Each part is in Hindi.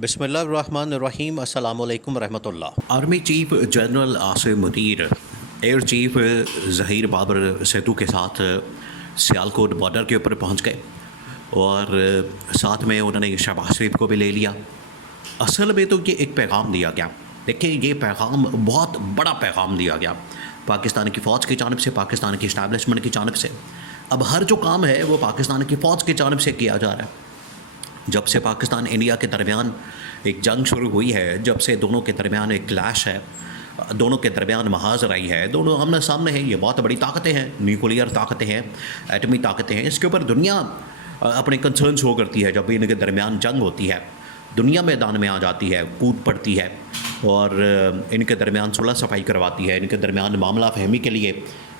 बिस्मिल्लाहिर्रहमानिर्रहीम अस्सलामु अलैकुम रहमतुल्लाह। Army chief general Asim Munir air chief Zaheer Babar Sidhu के साथ सियालकोट बॉर्डर के ऊपर पहुंच गए और साथ में उन्होंने शहबाज शरीफ को भी ले लिया। असल में तो ये एक पैगाम दिया गया। देखिए, ये पैगाम बहुत बड़ा पैगाम दिया गया पाकिस्तान की फ़ौज की जानिब से, पाकिस्तान की इस्टेब्लिशमेंट की जानिब से। अब हर जो काम है वो पाकिस्तान की फ़ौज की जानिब से किया जा रहा है। जब से पाकिस्तान इंडिया के दरमियान एक जंग शुरू हुई है, जब से दोनों के दरमियान एक क्लैश है, दोनों के दरमियान महाजराई है, दोनों आमने सामने हैं। ये बहुत बड़ी ताकतें हैं, न्यूक्लियर ताकतें हैं, एटमी ताकतें हैं। इसके ऊपर दुनिया अपने कंसर्न शो करती है। जब भी इनके दरमियान जंग होती है, दुनिया मैदान में आ जाती है, कूद पड़ती है और इनके दरमियान सुलह सफाई करवाती है। इनके दरमियान मामला फहमी के लिए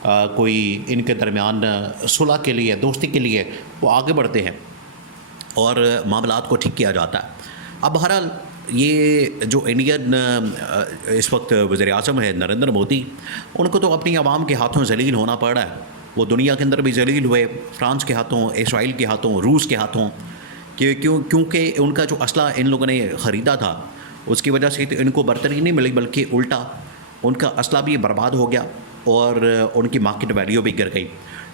कोई इनके दरमियान सुलह के लिए, दोस्ती के लिए वो आगे बढ़ते हैं और मामलात को ठीक किया जाता है। अब बहरहाल ये जो इंडियन इस वक्त वज़ीर-ए-आज़म है नरेंद्र मोदी, उनको तो अपनी आवाम के हाथों ज़लील होना पड़ रहा है। वो दुनिया के अंदर भी ज़लील हुए, फ्रांस के हाथों, इसराइल के हाथों, रूस के हाथों, क्योंकि उनका जो असला इन लोगों ने ख़रीदा था उसकी वजह से तो इनको बरतरी नहीं मिली, बल्कि उल्टा उनका असला भी बर्बाद हो गया और उनकी मार्केट वैल्यू भी गिर गई।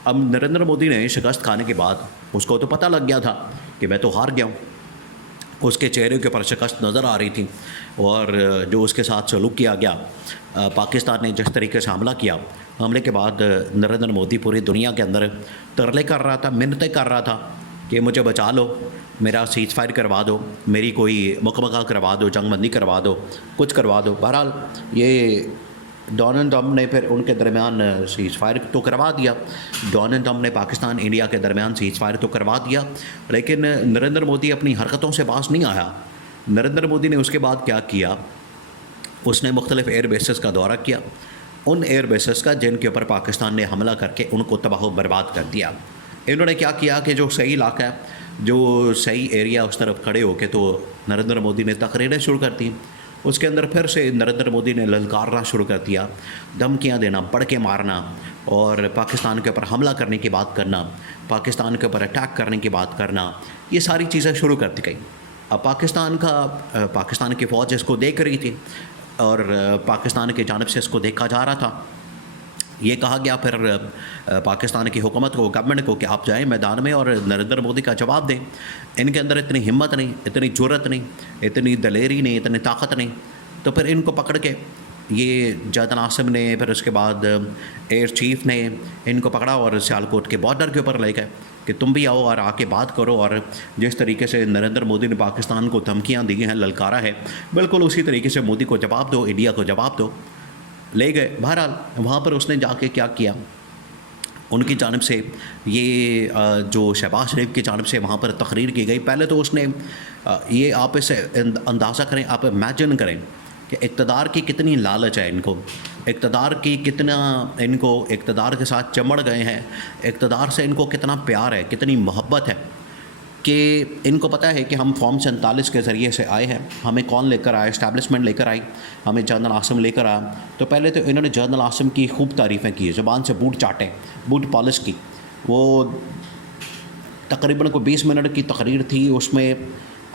अब नरेंद्र मोदी ने शिकस्त खाने के बाद उसको तो पता लग गया था कि मैं तो हार गया हूँ। उसके चेहरे के ऊपर शिकस्त नज़र आ रही थी और जो उसके साथ सलूक किया गया, पाकिस्तान ने जिस तरीके से हमला किया, हमले के बाद नरेंद्र मोदी पूरी दुनिया के अंदर तरले कर रहा था, मिन्नतें कर रहा था कि मुझे बचा लो, मेरा सीज़ फायर करवा दो, मेरी कोई मुकमका करवा दो, जंगबंदी करवा दो, कुछ करवा दो। बहरहाल ये डोनाल्ड ट्रंप ने फिर उनके दरमियान सीज़ फायर तो करवा दिया। डोनाल्ड ट्रंप ने पाकिस्तान इंडिया के दरमियान सीज़ फायर तो करवा दिया, लेकिन नरेंद्र मोदी अपनी हरकतों से बाज नहीं आया। नरेंद्र मोदी ने उसके बाद क्या किया, उसने मुख्तलिफ़ एयर बेसेस का दौरा किया, उन एयर बेसेस का जिनके ऊपर पाकिस्तान ने हमला करके उनको तबाह बर्बाद कर दिया। इन्होंने क्या किया कि जो सही इलाका है, जो सही एरिया, उस तरफ खड़े होकर तो नरेंद्र मोदी ने तकरीरें शुरू कर दी। उसके अंदर फिर से नरेंद्र मोदी ने ललकारना शुरू कर दिया, धमकियाँ देना, पड़ के मारना और पाकिस्तान के ऊपर हमला करने की बात करना, पाकिस्तान के ऊपर अटैक करने की बात करना, ये सारी चीज़ें शुरू कर दी गई। अब पाकिस्तान की फ़ौज इसको देख रही थी और पाकिस्तान की जानिब से इसको देखा जा रहा था। ये कहा गया फिर पाकिस्तान की हुकूमत को, गवर्नमेंट को कि आप जाएं मैदान में और नरेंद्र मोदी का जवाब दें। इनके अंदर इतनी हिम्मत नहीं, इतनी जुर्रत नहीं, इतनी दलेरी नहीं, इतनी ताकत नहीं। तो फिर इनको पकड़ के ये जनरल आसिम ने, फिर उसके बाद एयर चीफ ने इनको पकड़ा और सियालकोट के बॉर्डर के ऊपर ले गए कि तुम भी आओ और आके बात करो। और जिस तरीके से नरेंद्र मोदी ने पाकिस्तान को धमकियाँ दी हैं, ललकारा है, बिल्कुल उसी तरीके से मोदी को जवाब दो, इंडिया को जवाब दो। ले गए। बहरहाल वहाँ पर उसने जाके क्या किया, उनकी जानिब से ये जो शहबाज शरीफ की जानिब से वहाँ पर तकरीर की गई। पहले तो उसने ये, आप इसे अंदाज़ा करें, आप इमेजिन करें कि इक़्तिदार की कितनी लालच है इनको, इक़्तिदार की कितना, इनको इक़्तिदार के साथ चमड़ गए हैं, इक़्तिदार से इनको कितना प्यार है, कितनी मोहब्बत है कि इनको पता है कि हम फॉर्म 47 के ज़रिए से आए हैं। हमें कौन लेकर आया, इस्टेब्लिशमेंट लेकर आई, हमें जनरल आसिम लेकर आया। तो पहले तो इन्होंने जनरल आसिम की खूब तारीफ़ें की, ज़ुबान से बूट चाटे, बूट पॉलिश की। वो तकरीबन कोई 20 मिनट की तकरीर थी, उसमें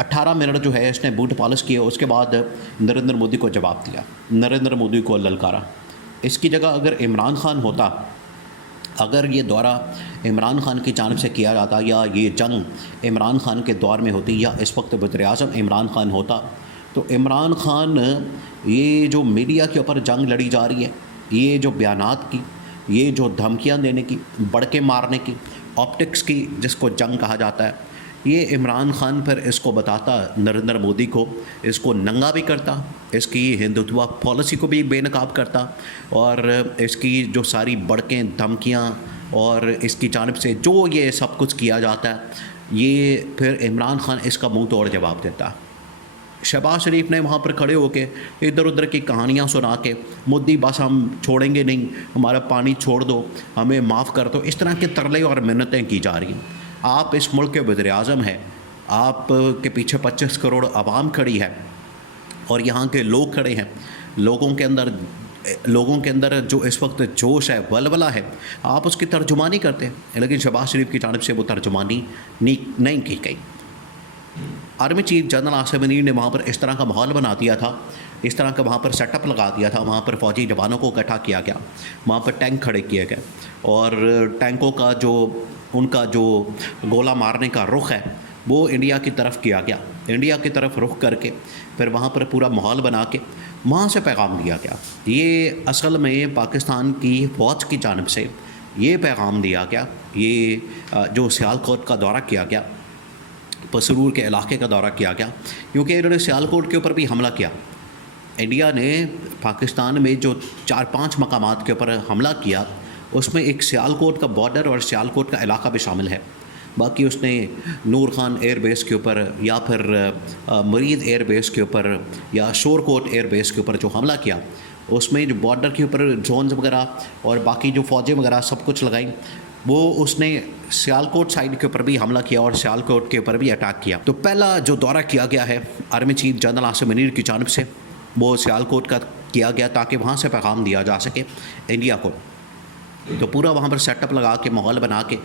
18 मिनट जो है इसने बूट पॉलिश किए। उसके बाद नरेंद्र मोदी को जवाब दिया, नरेंद्र मोदी को ललकारा। इसकी जगह अगर इमरान खान होता, अगर ये दौरा इमरान खान की जानिब से किया जाता, या ये जंग इमरान खान के दौर में होती, या इस वक्त वज़ीर-ए-आज़म इमरान खान होता, तो इमरान खान ये जो मीडिया के ऊपर जंग लड़ी जा रही है, ये जो बयानात की, ये जो धमकियां देने की, बड़के मारने की, ऑप्टिक्स की जिसको जंग कहा जाता है, ये इमरान खान फिर इसको बताता नरेंद्र मोदी को, इसको नंगा भी करता, इसकी हिंदुत्व पॉलिसी को भी बेनकाब करता और इसकी जो सारी बड़कें, धमकियां और इसकी जानिब से जो ये सब कुछ किया जाता है, ये फिर इमरान खान इसका मुंह तोड़ जवाब देता। शहबाज शरीफ ने वहाँ पर खड़े होकर इधर उधर की कहानियाँ सुना के, मोदी बस हम छोड़ेंगे नहीं, हमारा पानी छोड़ दो, हमें माफ़ कर दो, इस तरह के तरले और मिन्नतें की जा रही हैं। आप इस मुल्क के वज़ीर-ए-आज़म हैं, आप के पीछे 25 करोड़ आवाम खड़ी है और यहाँ के लोग खड़े हैं। लोगों के अंदर जो इस वक्त जोश है, वलवला है, आप उसकी तर्जुमानी करते हैं, लेकिन शहबाज शरीफ की जानिब से वो तर्जुमानी नहीं की गई। Army chief general Asim Munir ने वहाँ पर इस तरह का माहौल बना दिया था, इस तरह का वहाँ पर सेटअप लगा दिया था, वहाँ पर फ़ौजी जवानों को इकट्ठा किया गया, वहाँ पर टैंक खड़े किए गए और टैंकों का जो उनका जो गोला मारने का रुख है वो इंडिया की तरफ किया गया। इंडिया की तरफ रुख करके फिर वहाँ पर पूरा माहौल बना के वहाँ से पैगाम दिया गया। ये असल में पाकिस्तान की फ़ौज की जानिब से ये पैगाम दिया गया, ये जो सियालकोट का दौरा किया गया, पसरूर के इलाके का दौरा किया गया, क्योंकि इन्होंने सियालकोट के ऊपर भी हमला किया। इंडिया ने पाकिस्तान में जो 4-5 मकामात के ऊपर हमला किया उसमें एक सियालकोट का बॉर्डर और सियालकोट का इलाका भी शामिल है। बाकी उसने नूर खान एयर बेस के ऊपर या फिर मरीद एयर बेस के ऊपर या शोरकोट एयर बेस के ऊपर जो हमला किया उसमें जो बॉर्डर के ऊपर ड्रोन्स वगैरह और बाकी जो फ़ौजें वगैरह सब कुछ लगाई, वो उसने सियालकोट साइड के ऊपर भी हमला किया और सियालकोट के ऊपर भी अटैक किया। तो पहला जो दौरा किया गया है army chief general Asim Munir की जानिब से वो सियालकोट का किया गया ताकि वहाँ से पैगाम दिया जा सके इंडिया को। तो पूरा वहाँ पर सेटअप लगा के माहौल बना के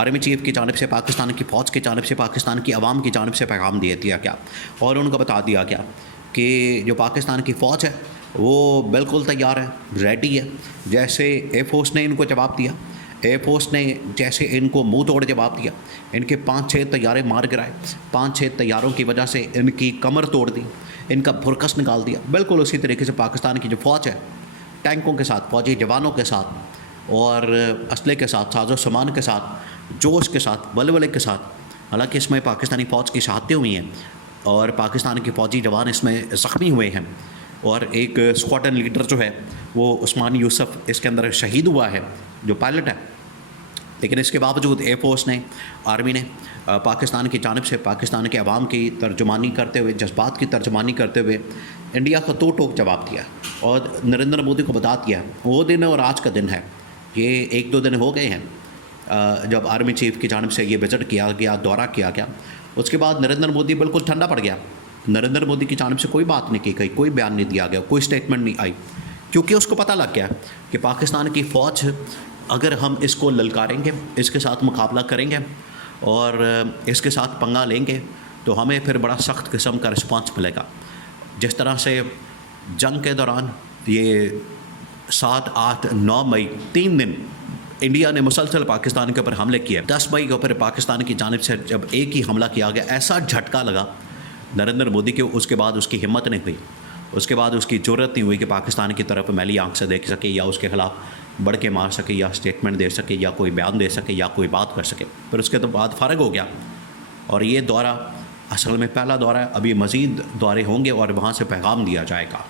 आर्मी चीफ की जानिब से पाकिस्तान की फ़ौज की जानिब से पाकिस्तान की आवाम की जानिब से पैगाम दे दिया गया और उनको बता दिया गया कि जो पाकिस्तान की फ़ौज है वो बिल्कुल तैयार है, रेडी है। जैसे एयर फोर्स ने इनको जवाब दिया, एयर फोर्स ने जैसे इनको मुंह तोड़ जवाब दिया, इनके 5-6 तैयारे मार गिराए, 5-6 तैयारों की वजह से इनकी कमर तोड़ दी, इनका फुरकस निकाल दिया। बिल्कुल उसी तरीके से पाकिस्तान की जो फ़ौज है टैंकों के साथ, फ़ौजी जवानों के साथ और असले के साथ, साजो सामान के साथ, जोश के साथ, बलबले के साथ, हालांकि इसमें पाकिस्तानी फ़ौज की शहादतें हुई हैं और पाकिस्तान के फ़ौजी जवान इसमें ज़ख्मी हुए हैं और एक स्क्वाड्रन लीडर जो है वो उस्मान यूसुफ इसके अंदर शहीद हुआ है, जो पायलट है। लेकिन इसके बावजूद एयर फोर्स ने, आर्मी ने पाकिस्तान की जानिब से पाकिस्तान के अवाम की तर्जुमानी करते हुए, जज्बात की तर्जुमानी करते हुए इंडिया को तो टोक जवाब दिया और नरेंद्र मोदी को बता दिया। वो दिन और आज का दिन है, ये 1-2 दिन हो गए हैं जब आर्मी चीफ की जानिब से ये विज़िट किया गया, दौरा किया गया। उसके बाद नरेंद्र मोदी बिल्कुल ठंडा पड़ गया। नरेंद्र मोदी की जानिब से कोई बात नहीं की गई, कोई बयान नहीं दिया गया, कोई स्टेटमेंट नहीं आई, क्योंकि उसको पता लग गया कि पाकिस्तान की फ़ौज अगर हम इसको ललकारेंगे, इसके साथ मुकाबला करेंगे और इसके साथ पंगा लेंगे तो हमें फिर बड़ा सख्त किस्म का रिस्पांस मिलेगा। जिस तरह से जंग के दौरान ये 7, 8, 9 मई 3 दिन इंडिया ने मुसलसल पाकिस्तान के ऊपर हमले किए। 10 मई के ऊपर पाकिस्तान की जानिब से जब एक ही हमला किया गया, ऐसा झटका लगा नरेंद्र मोदी के, उसके बाद उसकी हिम्मत नहीं हुई, उसके बाद उसकी ज़रूरत नहीं हुई कि पाकिस्तान की तरफ मैली आंख से देख सके या उसके ख़िलाफ़ बढ़ के मार सके या स्टेटमेंट दे सके या कोई बयान दे सके या कोई बात कर सके। फिर उसके तो बाद फ़ारग हो गया और ये दौरा असल में पहला दौरा है। अभी मज़ीद दौरे होंगे और वहाँ से पैगाम दिया जाएगा।